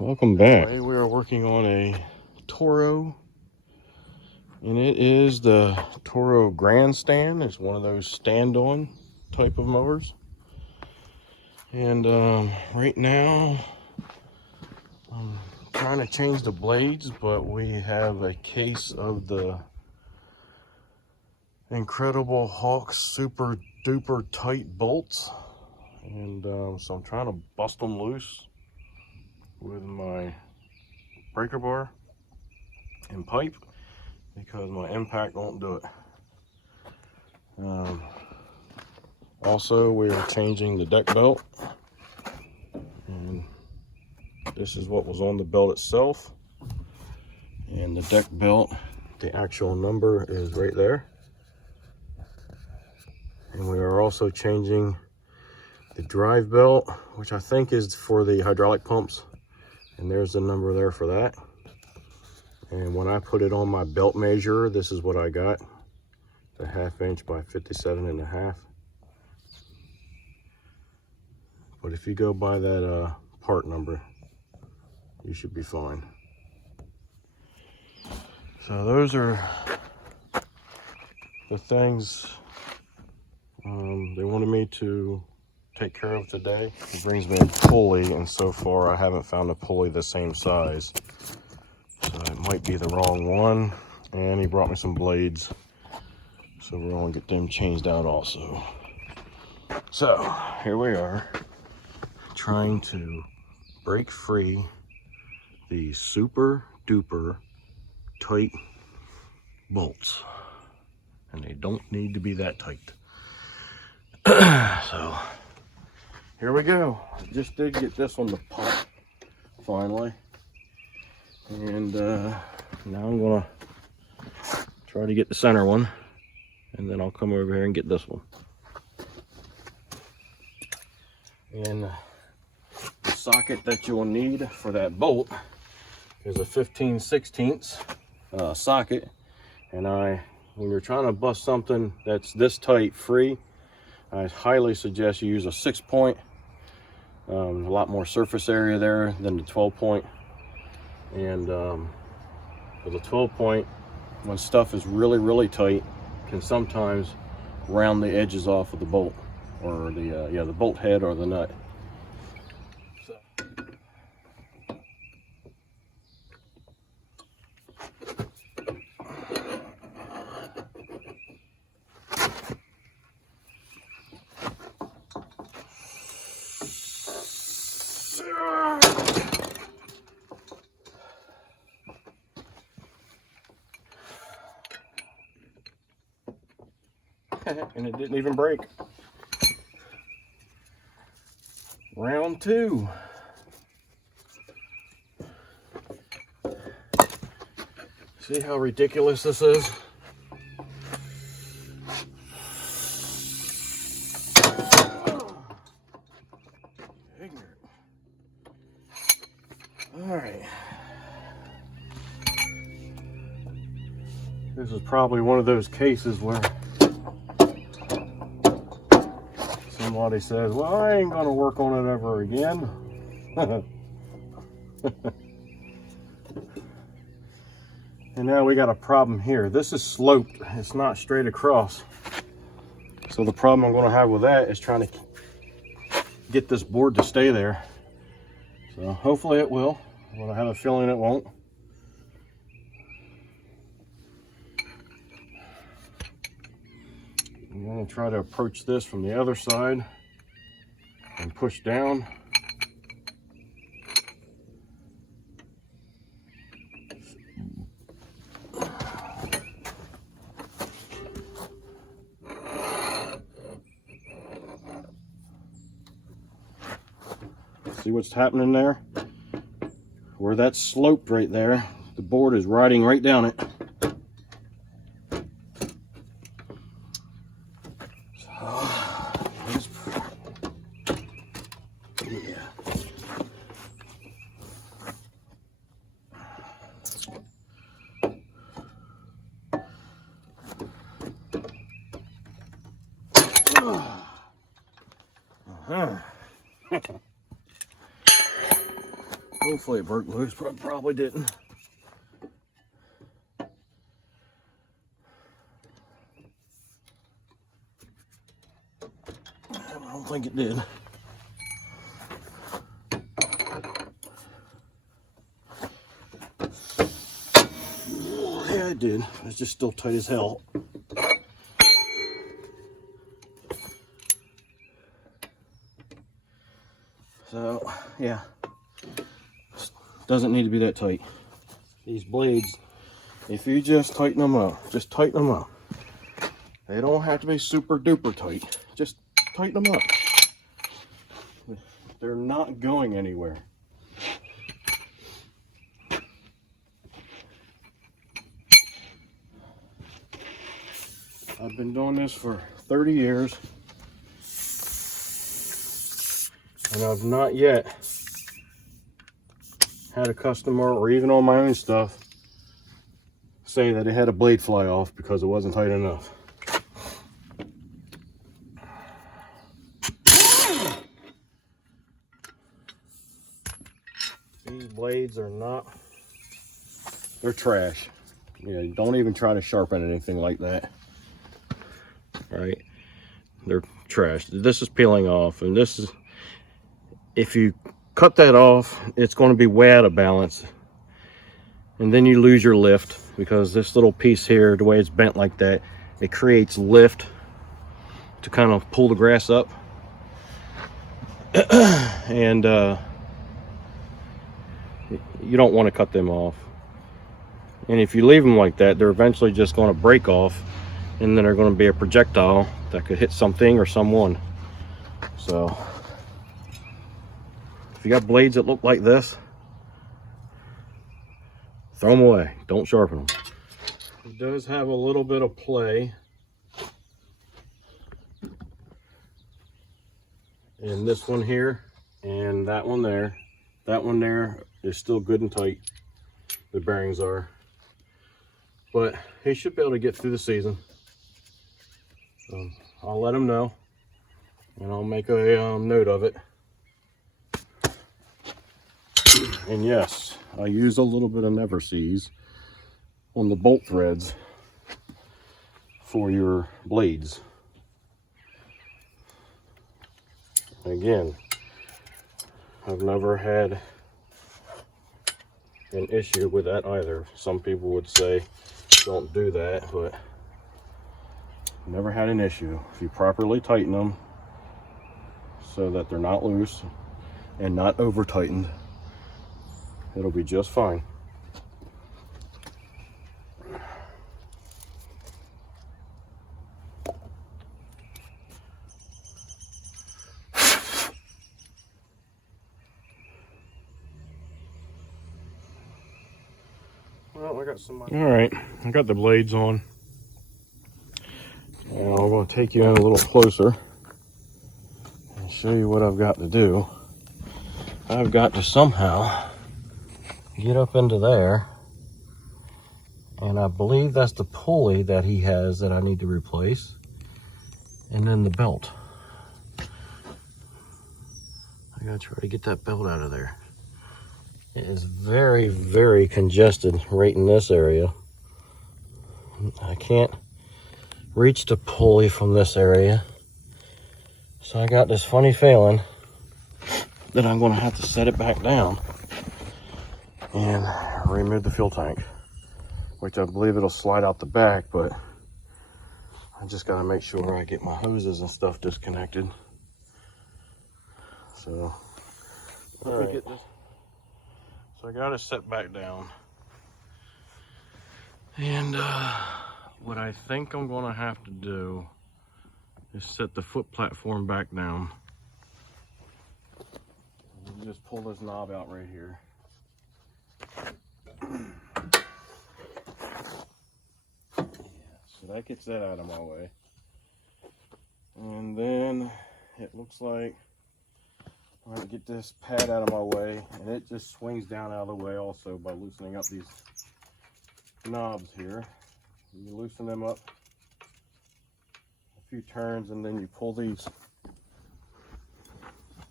Welcome back. Anyway, we are working on a Toro, and it is the Toro grandstand. It's one of those stand-on type of mowers. And right now, I'm trying to change the blades, but we have a case of the Incredible Hawk super duper tight bolts. And so I'm trying to bust them loose with my breaker bar and pipe because my impact won't do it. Also, we are changing the deck belt, and this is what was on the belt itself, and the deck belt, the actual number is right there. And we are also changing the drive belt, which I think is for the hydraulic pumps, and there's the number there for that. And when I put it on my belt measure, this is what I got, the 1/2 inch by 57.5. But if you go by that part number, you should be fine. So those are the things they wanted me to take care of today. It brings me a pulley, and so far I haven't found a pulley the same size. So it might be the wrong one. And he brought me some blades, so we're gonna get them changed out also. So here we are, trying to break free the super duper tight bolts, and they don't need to be that tight. So here we go. I just did get this one to pop finally, and now I'm gonna try to get the center one, and then I'll come over here and get this one. And the socket that you'll need for that bolt is a 15/16 socket. And when you're trying to bust something that's this tight free, I highly suggest you use a 6-point. A lot more surface area there than the 12-point. And with a 12-point, when stuff is really tight, can sometimes round the edges off of the bolt, or the bolt head or the nut. So. And it didn't even break. Round 2. See how ridiculous this is? Ignorant. All right. This is probably one of those cases where somebody says, well, I ain't gonna work on it ever again. And now we got a problem here. This is sloped, it's not straight across. So the problem I'm gonna have with that is trying to get this board to stay there. So hopefully it will, but I have a feeling it won't. I'm going to try to approach this from the other side and push down. See what's happening there? Where that's sloped right there, the board is riding right down it. Hopefully it broke loose, but it probably didn't. I don't think it did. Yeah, it did. It's just still tight as hell. So, yeah. Doesn't need to be that tight. These blades, if you just tighten them up, just tighten them up. They don't have to be super duper tight. Just tighten them up. They're not going anywhere. I've been doing this for 30 years. And I've not yet had a customer, or even on my own stuff, say that it had a blade fly off because it wasn't tight enough. These blades are not, they're trash. Yeah, don't even try to sharpen anything like that. All right, they're trash. This is peeling off, and this is, if you cut that off, it's going to be way out of balance, and then you lose your lift, because this little piece here, the way it's bent like that, it creates lift to kind of pull the grass up. And you don't want to cut them off. And if you leave them like that, they're eventually just going to break off, and then they're going to be a projectile that could hit something or someone. So if you got blades that look like this, throw them away. Don't sharpen them. It does have a little bit of play in this one here and that one there. That one there is still good and tight. The bearings are. But he should be able to get through the season. I'll let him know, and I'll make a note of it. And yes, I use a little bit of Never Seas on the bolt threads for your blades. Again, I've never had an issue with that either. Some people would say don't do that, but never had an issue. If you properly tighten them so that they're not loose and not over tightened, it'll be just fine. Well, I got some. All right, I got the blades on. And I'm going to take you in a little closer and show you what I've got to do. I've got to somehow get up into there, and I believe that's the pulley that he has that I need to replace, and then the belt. I gotta try to get that belt out of there. It is very, very congested right in this area. I can't reach the pulley from this area, so I got this funny feeling that I'm going to have to set it back down and remove the fuel tank, which I believe it'll slide out the back, but I just got to make sure I get my hoses and stuff disconnected. So let me get this. So I got it set back down, and what I think I'm going to have to do is set the foot platform back down. You just pull this knob out right here. Yeah, so that gets that out of my way. And then it looks like I'm going to get this pad out of my way, and it just swings down out of the way also by loosening up these knobs here. You loosen them up a few turns, and then you pull these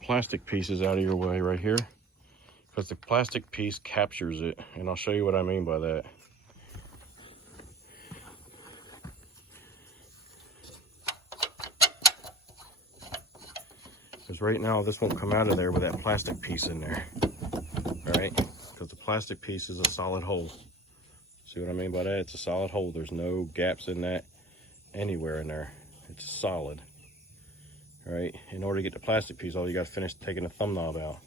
plastic pieces out of your way right here, because the plastic piece captures it, and I'll show you what I mean by that. Because right now this won't come out of there with that plastic piece in there. All right, because the plastic piece is a solid hole. See what I mean by that? It's a solid hole. There's no gaps in that anywhere in there. It's solid. All right, in order to get the plastic piece, all you got to finish taking the thumb knob out.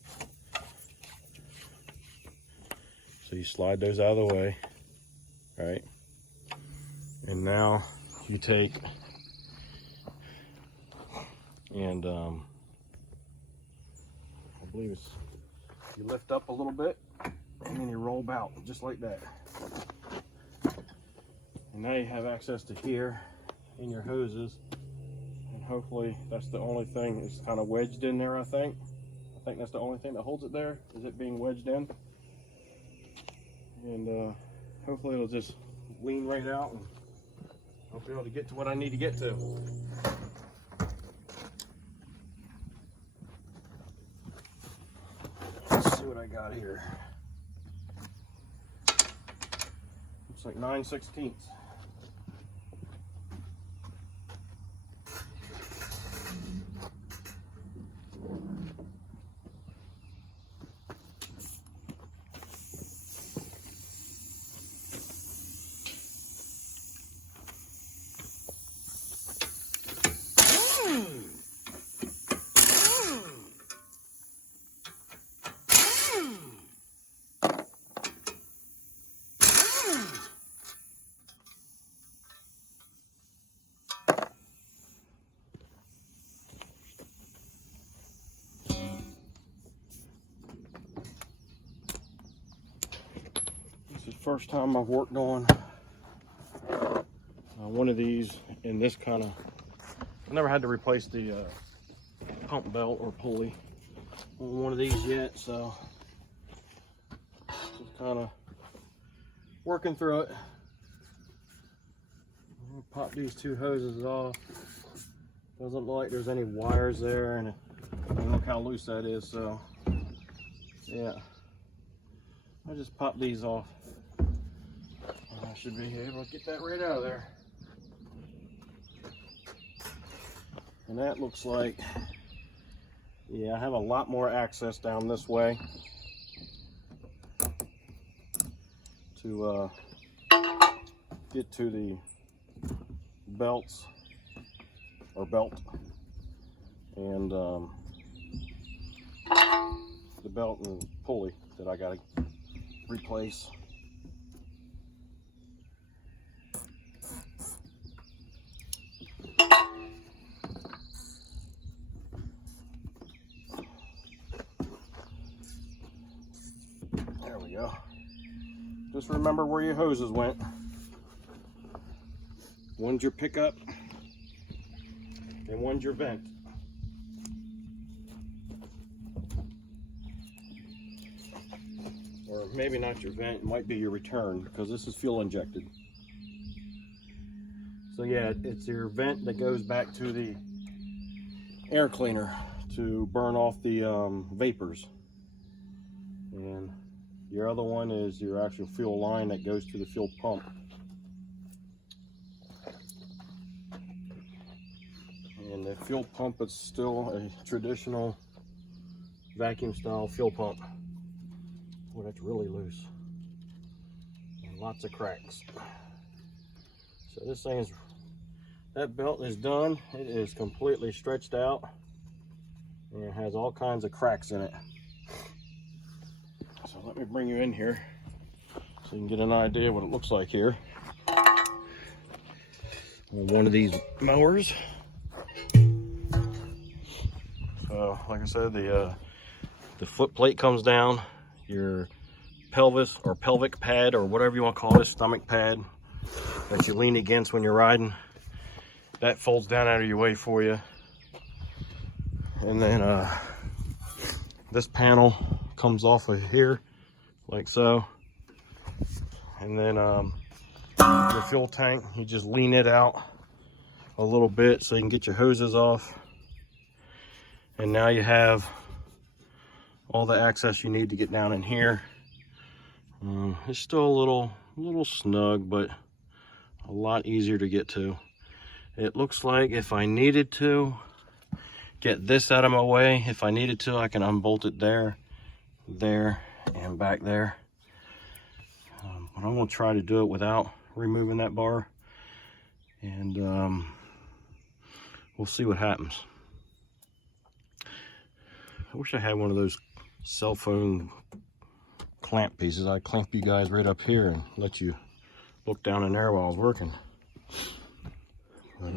So you slide those out of the way, all right? And now you take and I believe it's, you lift up a little bit and then you roll out just like that. And now you have access to here in your hoses, and hopefully that's the only thing that's kind of wedged in there. I think that's the only thing that holds it there, is it being wedged in. And hopefully it'll just lean right out, and I'll be able to get to what I need to get to. Let's see what I got here. Looks like 9/16. First time I've worked on one of these in this kind of, I never had to replace the pump belt or pulley on one of these yet, so just kind of working through it. I'll pop these two hoses off. Doesn't look like there's any wires there, and look how loose that is, so yeah, I just pop these off. I should be able to get that right out of there. And that looks like, yeah, I have a lot more access down this way to get to the belts or belt and the belt and pulley that I gotta replace. There we go. Just remember where your hoses went. One's your pickup and one's your vent. Or maybe not your vent, it might be your return, because this is fuel injected. So yeah, it's your vent that goes back to the air cleaner to burn off the vapors. And your other one is your actual fuel line that goes to the fuel pump. And the fuel pump is still a traditional vacuum style fuel pump. Oh, that's really loose. And lots of cracks. So this thing is, that belt is done. It is completely stretched out and it has all kinds of cracks in it. So let me bring you in here so you can get an idea what it looks like here on one of these mowers. So like I said, the foot plate comes down, your pelvis or pelvic pad or whatever you want to call it, stomach pad that you lean against when you're riding, that folds down out of your way for you. And then this panel comes off of here like so, and then your fuel tank, you just lean it out a little bit so you can get your hoses off. And now you have all the access you need to get down in here. It's still a little snug, but a lot easier to get to. It looks like if I needed to get this out of my way, if I needed to, I can unbolt it there, and back there. But I'm gonna try to do it without removing that bar, and we'll see what happens. I wish I had one of those cell phone clamp pieces. I'd clamp you guys right up here and let you look down in there while I was working. But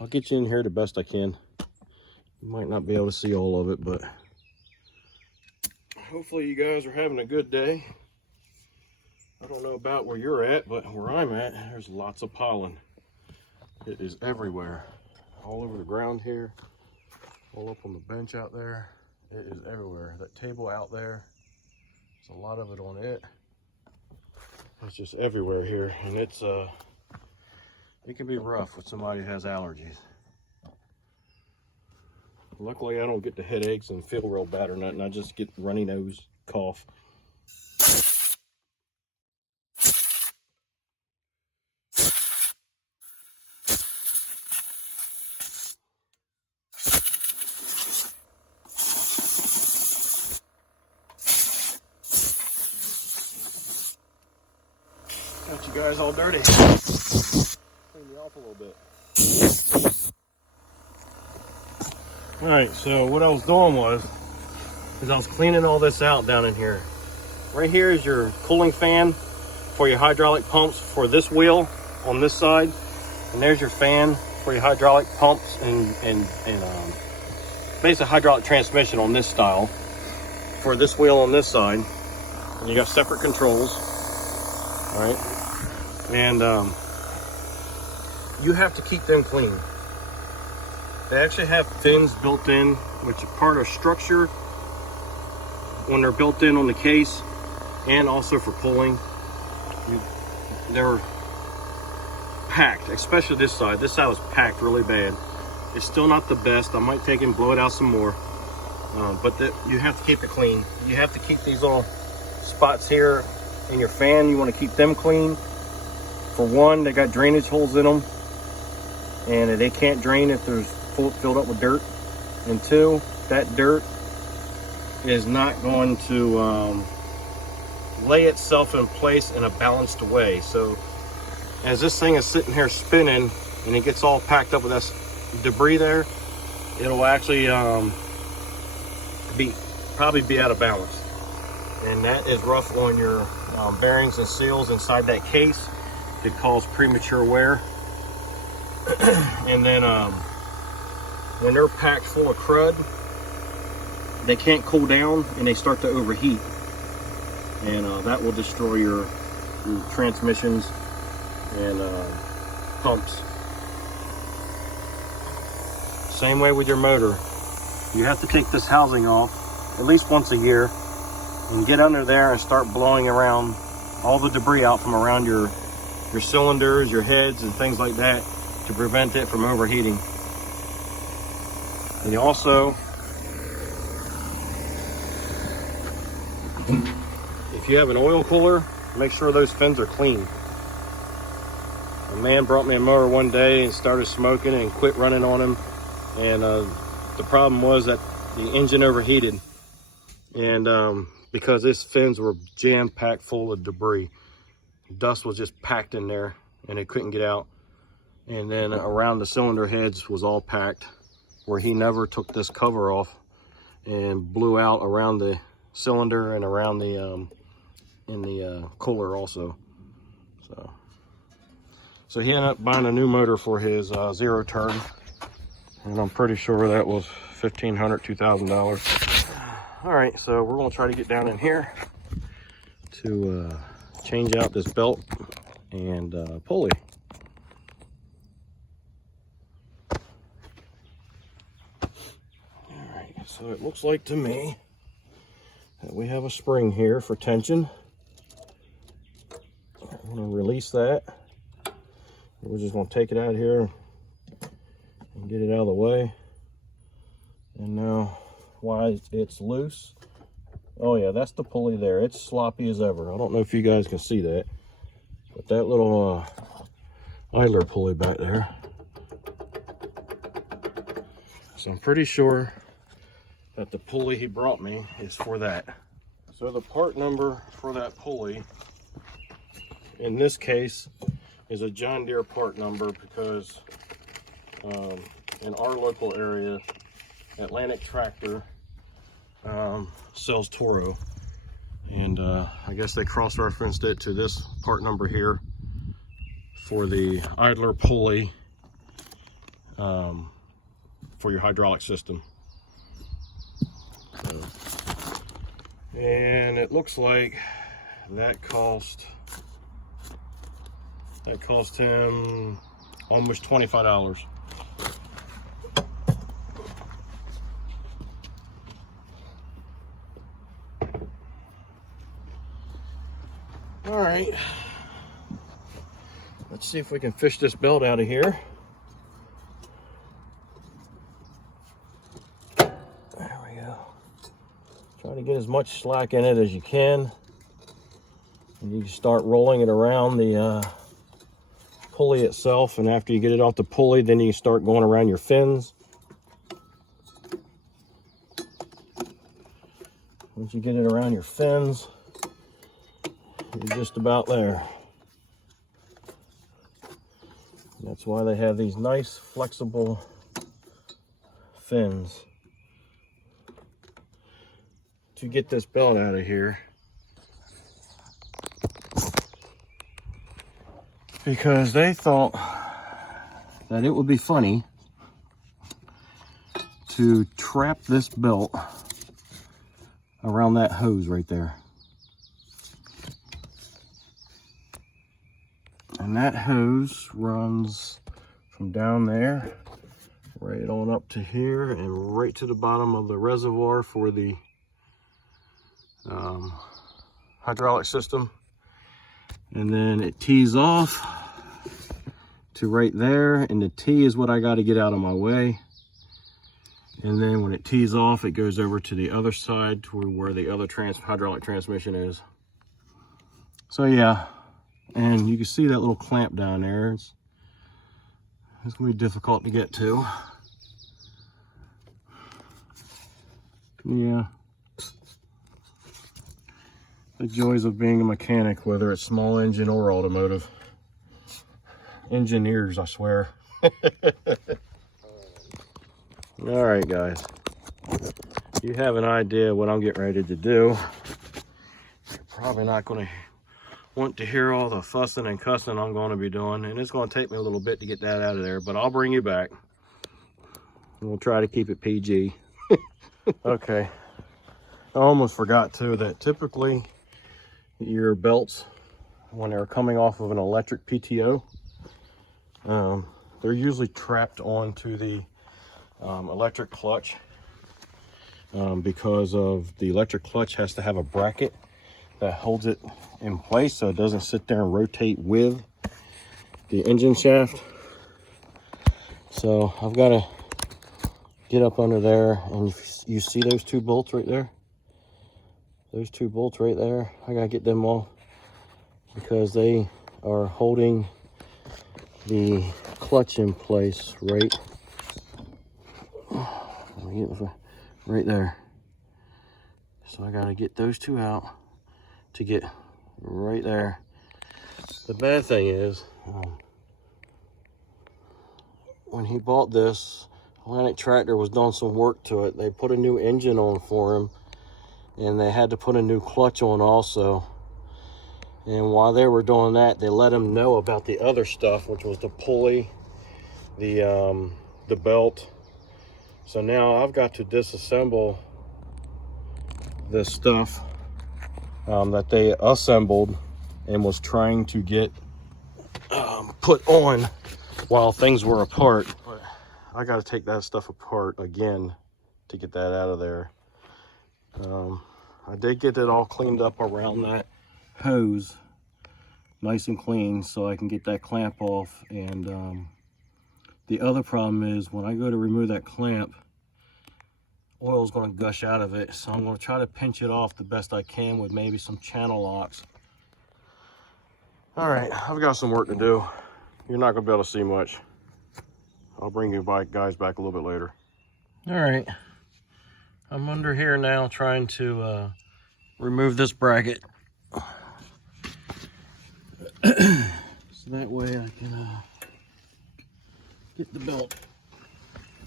I'll get you in here the best I can. You might not be able to see all of it, but hopefully you guys are having a good day. I don't know about where you're at, but where I'm at, there's lots of pollen. It is everywhere. All over the ground here, all up on the bench out there. It is everywhere. That table out there, there's a lot of it on it. It's just everywhere here, and it can be rough with somebody who has allergies. Luckily, I don't get the headaches and feel real bad or nothing. I just get runny nose, cough. Got you guys all dirty. Clean me off a little bit. Alright, so what I was doing is I was cleaning all this out down in here. Right here is your cooling fan for your hydraulic pumps for this wheel on this side. And there's your fan for your hydraulic pumps and basically hydraulic transmission on this style for this wheel on this side. And you got separate controls. Alright. And you have to keep them clean. They actually have fins built in, which are part of structure when they're built in on the case, and also for pulling. They're packed, especially this side. This side was packed really bad. It's still not the best. I might take it and blow it out some more. But you have to keep it clean. You have to keep these little spots here in your fan. You want to keep them clean. For one, they got drainage holes in them, and they can't drain if there's filled up with dirt. And two, that dirt is not going to lay itself in place in a balanced way. So as this thing is sitting here spinning and it gets all packed up with that debris there, it'll actually probably be out of balance. And that is rough on your bearings and seals inside that case. It could cause premature wear. And then when they're packed full of crud, they can't cool down and they start to overheat, and that will destroy your transmissions and pumps. Same way with your motor. You have to take this housing off at least once a year and get under there and start blowing around all the debris out from around your cylinders, your heads, and things like that to prevent it from overheating. And you also, if you have an oil cooler, make sure those fins are clean. A man brought me a mower one day and started smoking and quit running on him. And the problem was that the engine overheated. And because his fins were jam-packed full of debris. Dust was just packed in there and it couldn't get out. And then around the cylinder heads was all packed, where he never took this cover off and blew out around the cylinder and around the in the cooler also. So he ended up buying a new motor for his zero turn, and I'm pretty sure that was $1,500, $2,000. All right, so we're gonna try to get down in here to change out this belt and pulley. So it looks like to me that we have a spring here for tension. I'm going to release that. We're just going to take it out here and get it out of the way. And now, while it's loose, Oh yeah, that's the pulley there. It's sloppy as ever. I don't know if you guys can see that, but that little idler pulley back there. So I'm pretty sure that the pulley he brought me is for that. So the part number for that pulley, in this case, is a John Deere part number, because in our local area, Atlantic Tractor sells Toro, and I guess they cross-referenced it to this part number here for the idler pulley for your hydraulic system. And it looks like that cost him almost $25. All right, let's see if we can fish this belt out of here. There we go. Try to get as much slack in it as you can. And you can start rolling it around the pulley itself, and after you get it off the pulley, then you can start going around your fins. Once you get it around your fins, you're just about there. And that's why they have these nice flexible fins to get this belt out of here, because they thought that it would be funny to trap this belt around that hose right there. And that hose runs from down there right on up to here and right to the bottom of the reservoir for the hydraulic system. And then it tees off to right there, and the tee is what I got to get out of my way. And then when it tees off, it goes over to the other side to where the other hydraulic transmission is. So yeah, and you can see that little clamp down there. It's gonna be difficult to get to. Yeah. The joys of being a mechanic, whether it's small engine or automotive. Engineers, I swear. All right, guys. You have an idea what I'm getting ready to do. You're probably not going to want to hear all the fussing and cussing I'm going to be doing, and it's going to take me a little bit to get that out of there, but I'll bring you back. We'll try to keep it PG. Okay. I almost forgot too that typically your belts, when they're coming off of an electric PTO, they're usually trapped onto the electric clutch, because of the electric clutch has to have a bracket that holds it in place so it doesn't sit there and rotate with the engine shaft. So I've got to get up under there, and you see those two bolts right there? Those two bolts right there, I gotta get them off because they are holding the clutch in place right there. So I gotta get those two out to get right there. The bad thing is, when he bought this, Atlantic Tractor was doing some work to it. They put a new engine on for him, and they had to put a new clutch on also. And while they were doing that, they let him know about the other stuff, which was the pulley, the belt. So now I've got to disassemble this stuff that they assembled and was trying to get put on while things were apart. But I got to take that stuff apart again to get that out of there. I did get it all cleaned up around that hose, nice and clean, so I can get that clamp off. And the other problem is when I go to remove that clamp, oil is going to gush out of it. So I'm going to try to pinch it off the best I can with maybe some channel locks. All right, I've got some work to do. You're not going to be able to see much. I'll bring you guys back a little bit later. All right, I'm under here now trying to remove this bracket. So that way I can get the belt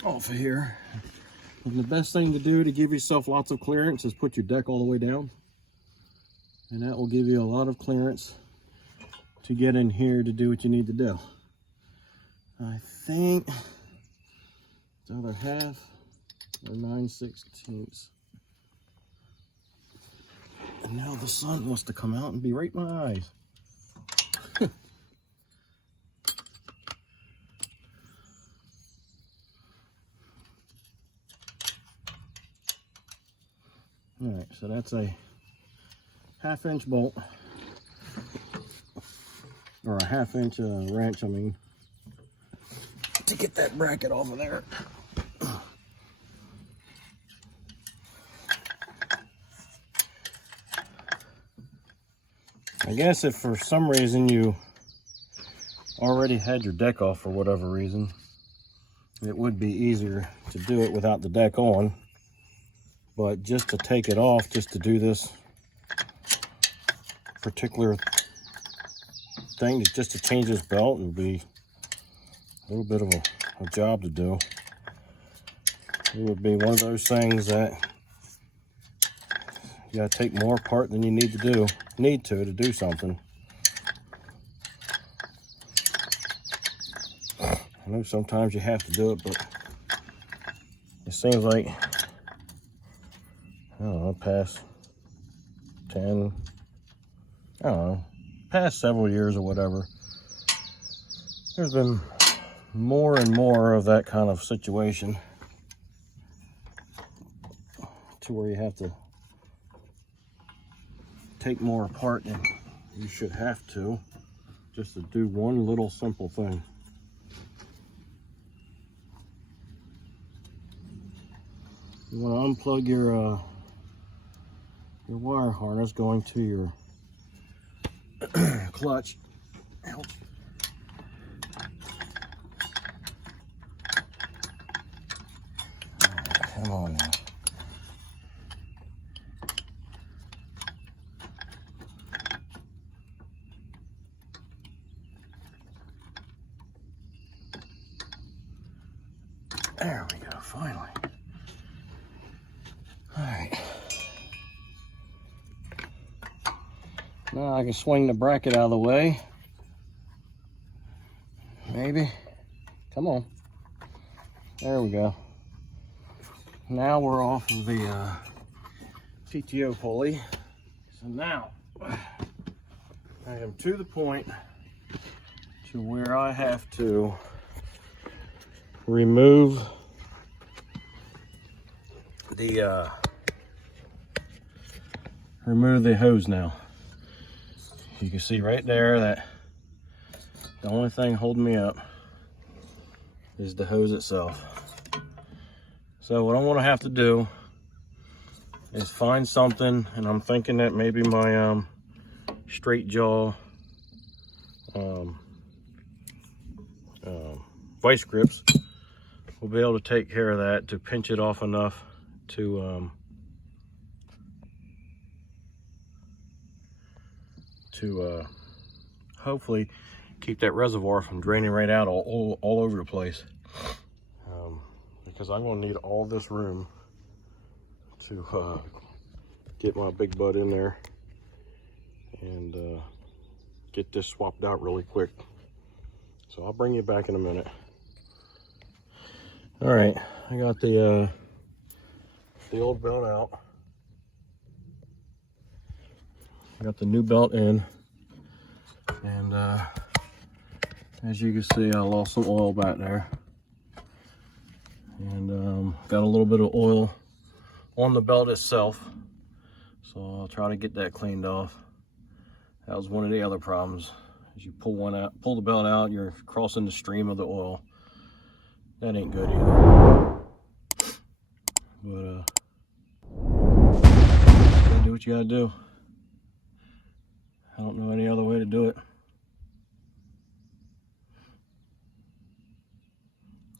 off of here. And the best thing to do to give yourself lots of clearance is put your deck all the way down. And that will give you a lot of clearance to get in here to do what you need to do. I think the other half or 9/16. And now the sun wants to come out and be right in my eyes. All right, so that's a 1/2 inch bolt, or a 1/2 inch wrench, I mean, to get that bracket off of there. I guess if for some reason you already had your deck off for whatever reason, it would be easier to do it without the deck on. But just to take it off, just to do this particular thing, just to change this belt, would be a little bit of a job to do. It would be one of those things that you gotta take more apart than you need to do something. I know sometimes you have to do it, but it seems like, I don't know, past 10, I don't know, past several years or whatever, there's been more and more of that kind of situation to where you have to take more apart than you should have to, just to do one little simple thing. You want to unplug your wire harness going to your clutch. Ouch. Oh, come on now. There we go, finally. All right. Now I can swing the bracket out of the way. Maybe. Come on. There we go. Now we're off of the PTO pulley. So now I am to the point to where I have to remove the hose now. You can see right there that the only thing holding me up is the hose itself. So what I'm going to have to do is find something, and I'm thinking that maybe my straight jaw vice grips will be able to take care of that, to pinch it off enough to hopefully keep that reservoir from draining right out all over the place, because I'm going to need all this room to get my big butt in there and get this swapped out really quick. So I'll bring you back in a minute. All right, I got the old belt out. I got the new belt in, and as you can see, I lost some oil back there, and got a little bit of oil on the belt itself, so I'll try to get that cleaned off. That was one of the other problems. As you pull the belt out, you're crossing the stream of the oil. That ain't good either. But what you gotta do. I don't know any other way to do it.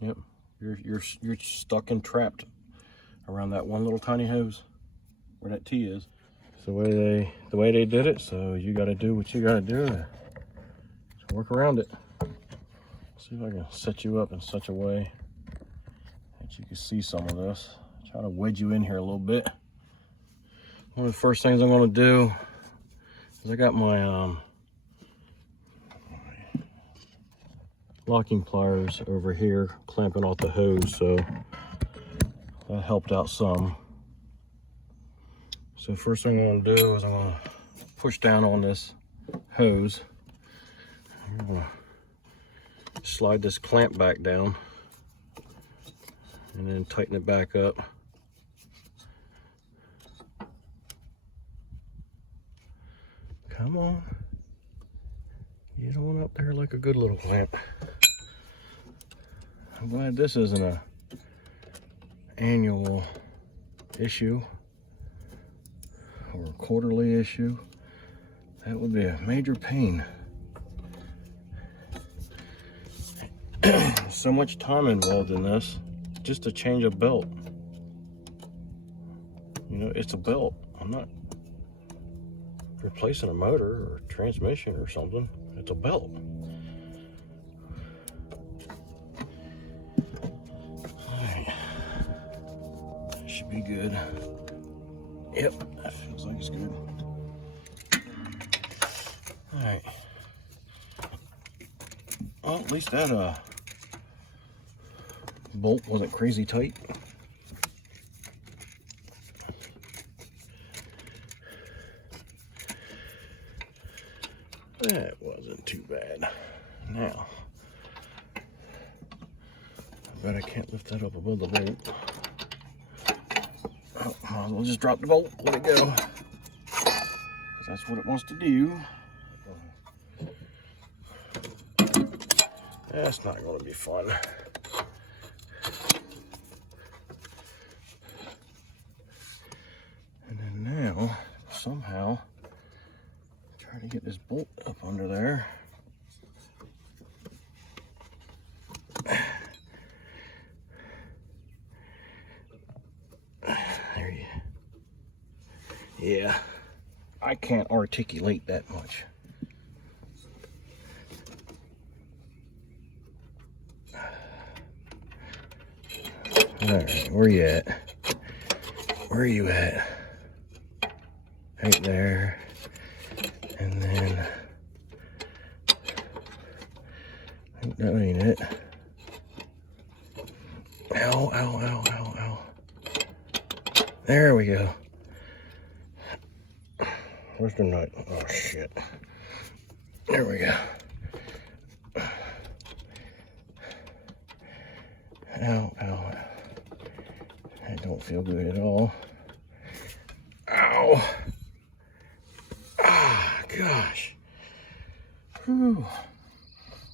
Yep, you're stuck and trapped around that one little tiny hose where that T is. It's the way they did it, so you gotta do what you gotta do to work around it. See if I can set you up in such a way that you can see some of this. Try to wedge you in here a little bit. One of the first things I'm going to do is I got my locking pliers over here clamping off the hose, so that helped out some. So first thing I'm going to do is I'm going to push down on this hose. I'm going to slide this clamp back down and then tighten it back up. Come on, get on up there like a good little clamp. I'm glad this isn't a annual issue or a quarterly issue. That would be a major pain. So much time involved in this just to change a belt. You know, it's a belt. I'm not replacing a motor or transmission or something. It's a belt. Alright. That should be good. Yep, that feels like it's good. Alright. Well, at least that bolt wasn't crazy tight. That wasn't too bad. Now, I bet I can't lift that up above the bolt. Oh, might as well just drop the bolt, let it go. 'Cause that's what it wants to do. That's not going to be fun. And then now, somehow, try to get this bolt up under there. There you. Yeah, I can't articulate that much. All right, where you at? Where are you at? Right there. And then, I think that ain't it. Ow, ow, ow, ow, ow. There we go. Where's the nut? Oh, shit. There we go. Ow, ow. That don't feel good at all. Ow. Ah, gosh. Whew.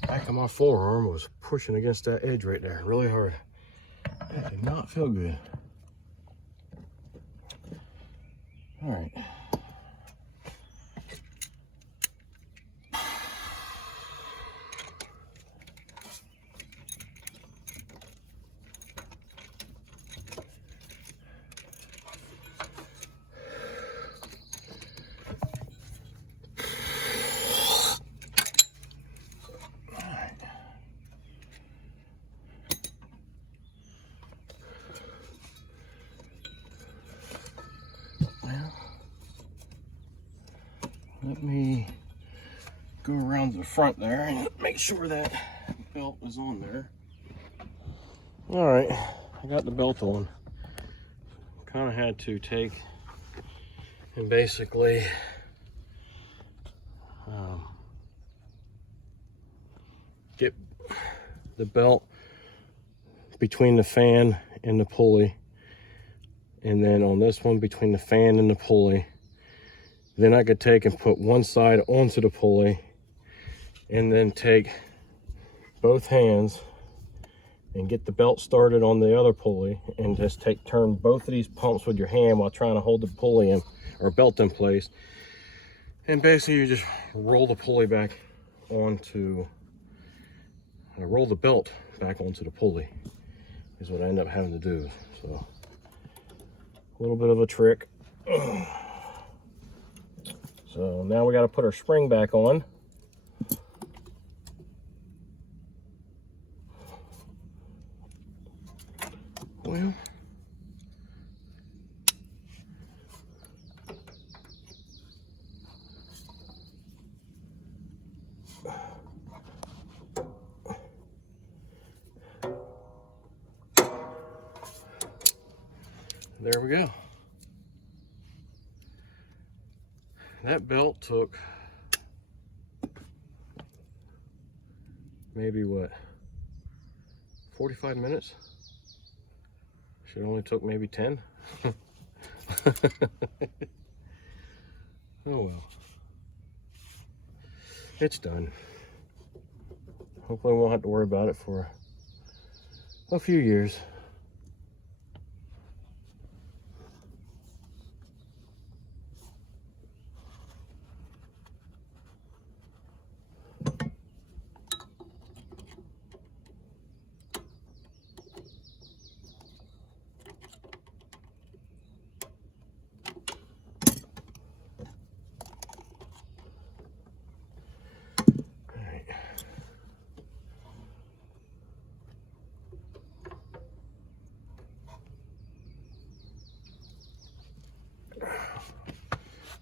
Back of my forearm was pushing against that edge right there really hard. That did not feel good. All right. Let me go around to the front there and make sure that belt is on there. All right, I got the belt on. Kind of had to take and basically get the belt between the fan and the pulley, and then on this one between the fan and the pulley. Then I could take and put one side onto the pulley and then take both hands and get the belt started on the other pulley, and just turn both of these pumps with your hand while trying to hold the pulley in or belt in place. And basically you just roll the pulley back onto, roll the belt back onto the pulley is what I end up having to do. So a little bit of a trick. So now we got to put our spring back on. Well, there we go. That belt took maybe what, 45 minutes? Should only took maybe 10. Oh well. It's done. Hopefully we won't have to worry about it for a few years.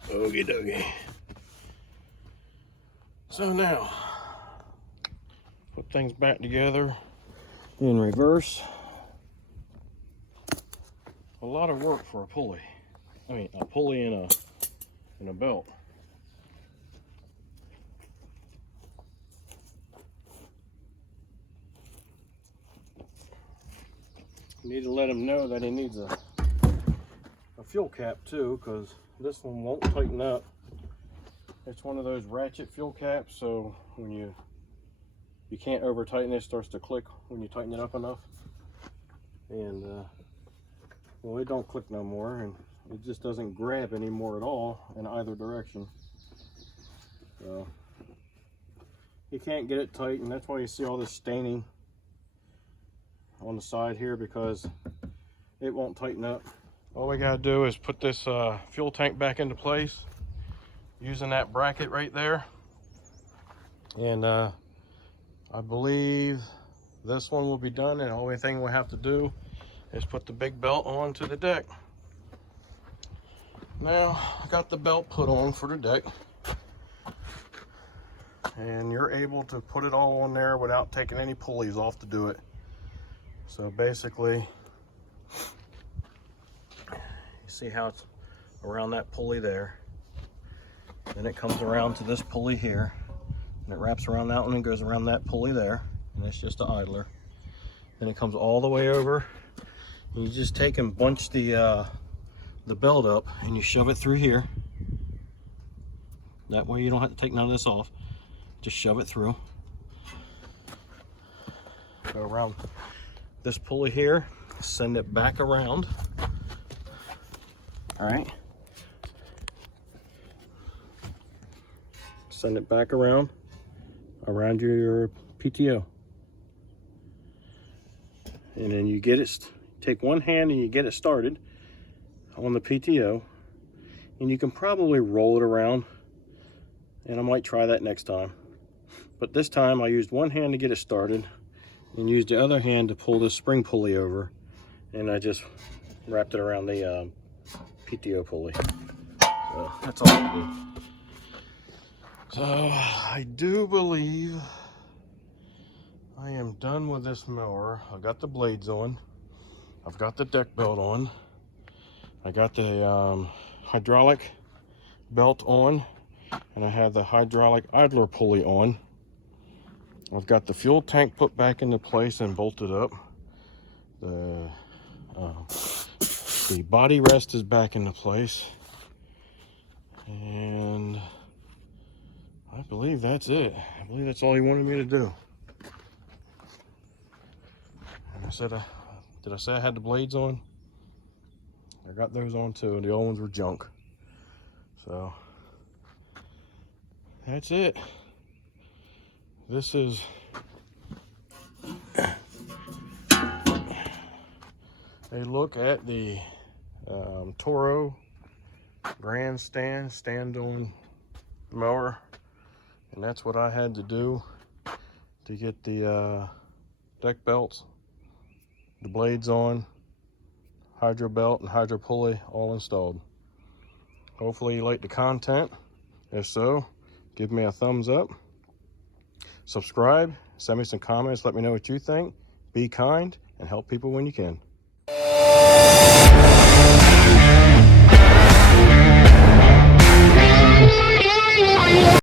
Okie dokie. So now, put things back together in reverse. A lot of work for a pulley. I mean, a pulley and a belt. You need to let him know that he needs a fuel cap too, because this one won't tighten up. It's one of those ratchet fuel caps, so when you can't over tighten it, starts to click when you tighten it up enough. And well, it don't click no more, and it just doesn't grab anymore at all in either direction. So you can't get it tight, and that's why you see all this staining on the side here, because it won't tighten up. All we gotta do is put this fuel tank back into place using that bracket right there. And I believe this one will be done, and the only thing we have to do is put the big belt onto the deck. Now, I got the belt put on for the deck, and you're able to put it all on there without taking any pulleys off to do it. So basically, see how it's around that pulley there, then it comes around to this pulley here, and it wraps around that one and goes around that pulley there, and it's just an idler. Then it comes all the way over, and you just take and bunch the belt up, and you shove it through here. That way you don't have to take none of this off. Just shove it through. Go around this pulley here, send it back around. All right, send it back around your PTO, and then you get it, take one hand and you get it started on the PTO, and you can probably roll it around, and I might try that next time. But this time I used one hand to get it started and used the other hand to pull this spring pulley over, and I just wrapped it around the PTO pulley. So that's all I do. So I do believe I am done with this mower. I got the blades on. I've got the deck belt on. I got the hydraulic belt on, and I have the hydraulic idler pulley on. I've got the fuel tank put back into place and bolted up. The body rest is back into place, and I believe that's it. I believe that's all he wanted me to do. did I say I had the blades on? I got those on too, and the old ones were junk. So that's it. This is a look at the Toro grandstand stand-on mower, and that's what I had to do to get the deck belts, the blades on, hydro belt and hydro pulley all installed. Hopefully you like the content. If so, give me a thumbs up, subscribe, send me some comments, let me know what you think. Be kind and help people when you can.